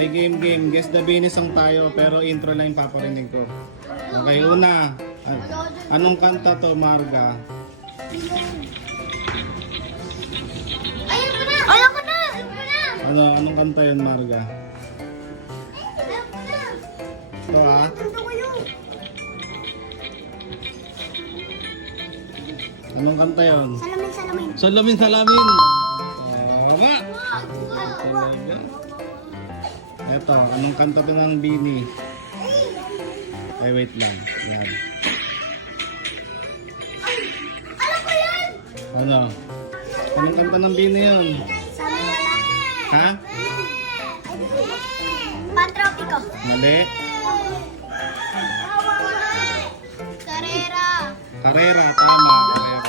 May game. Guess the Bini song tayo, pero intro lang yung paparinig ko. Okay, una. Anong kanta to, Marga? Ayoko na! Anong kanta yun, Marga? Ito ha? Anong kanta yun? Salamin. Salamin. Tama! Eto, anong kanta to ng Bini? Eh, wait lang. Yan. Alam ko yan! Ano? Anong kanta ng Bini yun? Ha? Pantropiko. Mali. Carrera. Carrera, tama. Carrera.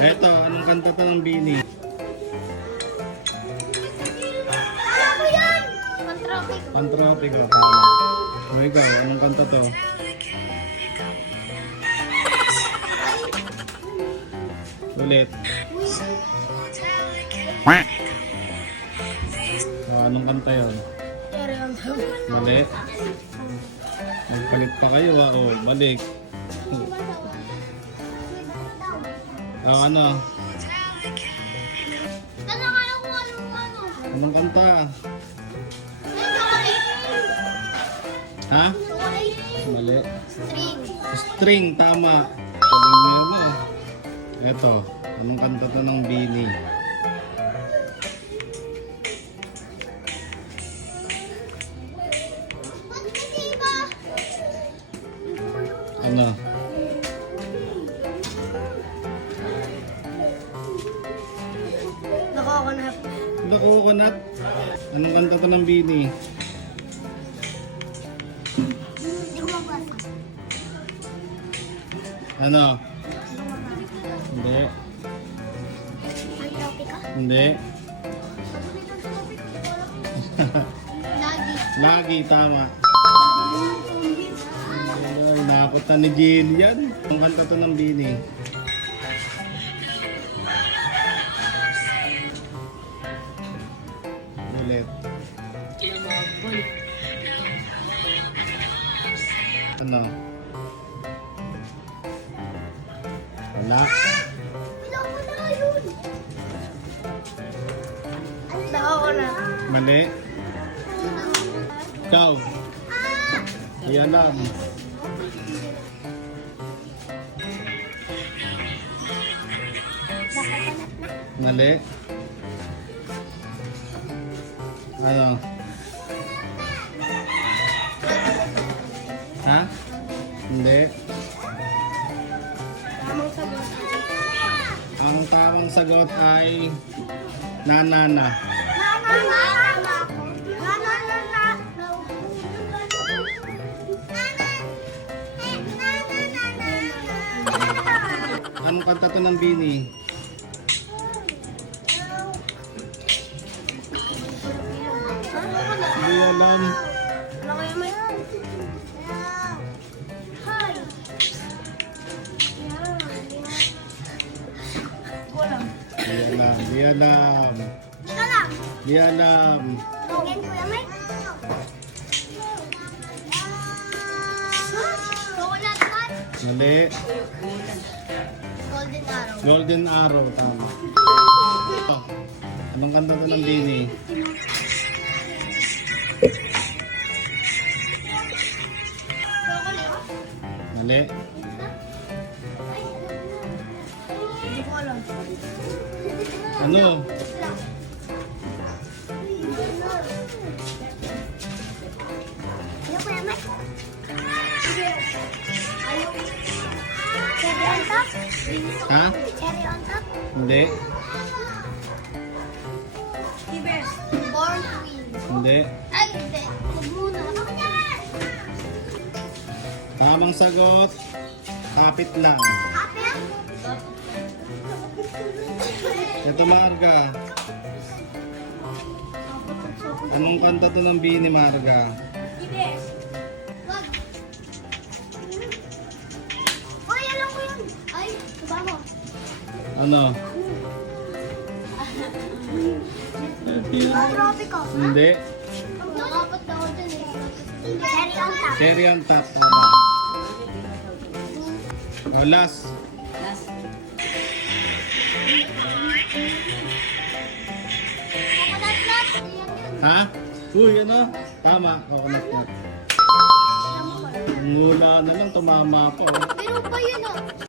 Eto, anong kanta to ng Bini? Alam ko yan! Pantropiko. Pantropiko, tama. O ikaw, anong kanta to? Ulit. O, anong kanta yun? Mali. Magpalit pa kayo O, balik. O, ano? Tanong ano kung ano. Anong kanta? Ha? Mali. String. String, tama. Galing mo yun, oh. Eto, anong kanta to ng Bini? Ano? Nakakanap. Coconut. Anong kanta to ng Bini? Hindi ko mabasa. Ano? Hindi. Pantropiko. Hindi. Lagi. Lagi, tama. Ay, nakakot na ni Jean yan. Anong kanta to ng Bini? Ulit. Ano? Wala. Nakakanap. Mali. Ikaw. Di alam. Mali. Ano? Ha? Hindi. Tamang sagot. Ang tamang sagot ay nanana. Anong kanta to ng Bini? Hindi alam. Di alam. Di alam. Mali. Golden Arrow. Golden Arrow, tama. Anong kanta to ng Bini? Mali. Hindi ko alam. Ano? Ano po yan, Mike? Cherry on top? Ha? Cherry on top? Hindi. Born Queens. Hindi. Ay, hindi. Huwag muna. Tamang sagot. Kapit lang. Apple? Ito, Marga. Anong kanta to ng Bini, Marga? Wag. Ay, alam ko yun. Ay, baba mo. Ano? Tropical. Hindi. Dapat daw dun eh. Cherry on top. Cherry on top. Tama. Oh, last. Last. Coconut nut. Ayan yun. Ha? Uy, ano? Tama. Coconut nut. Ngula na lang, tumama pa. Oh. Pero pa yun oh.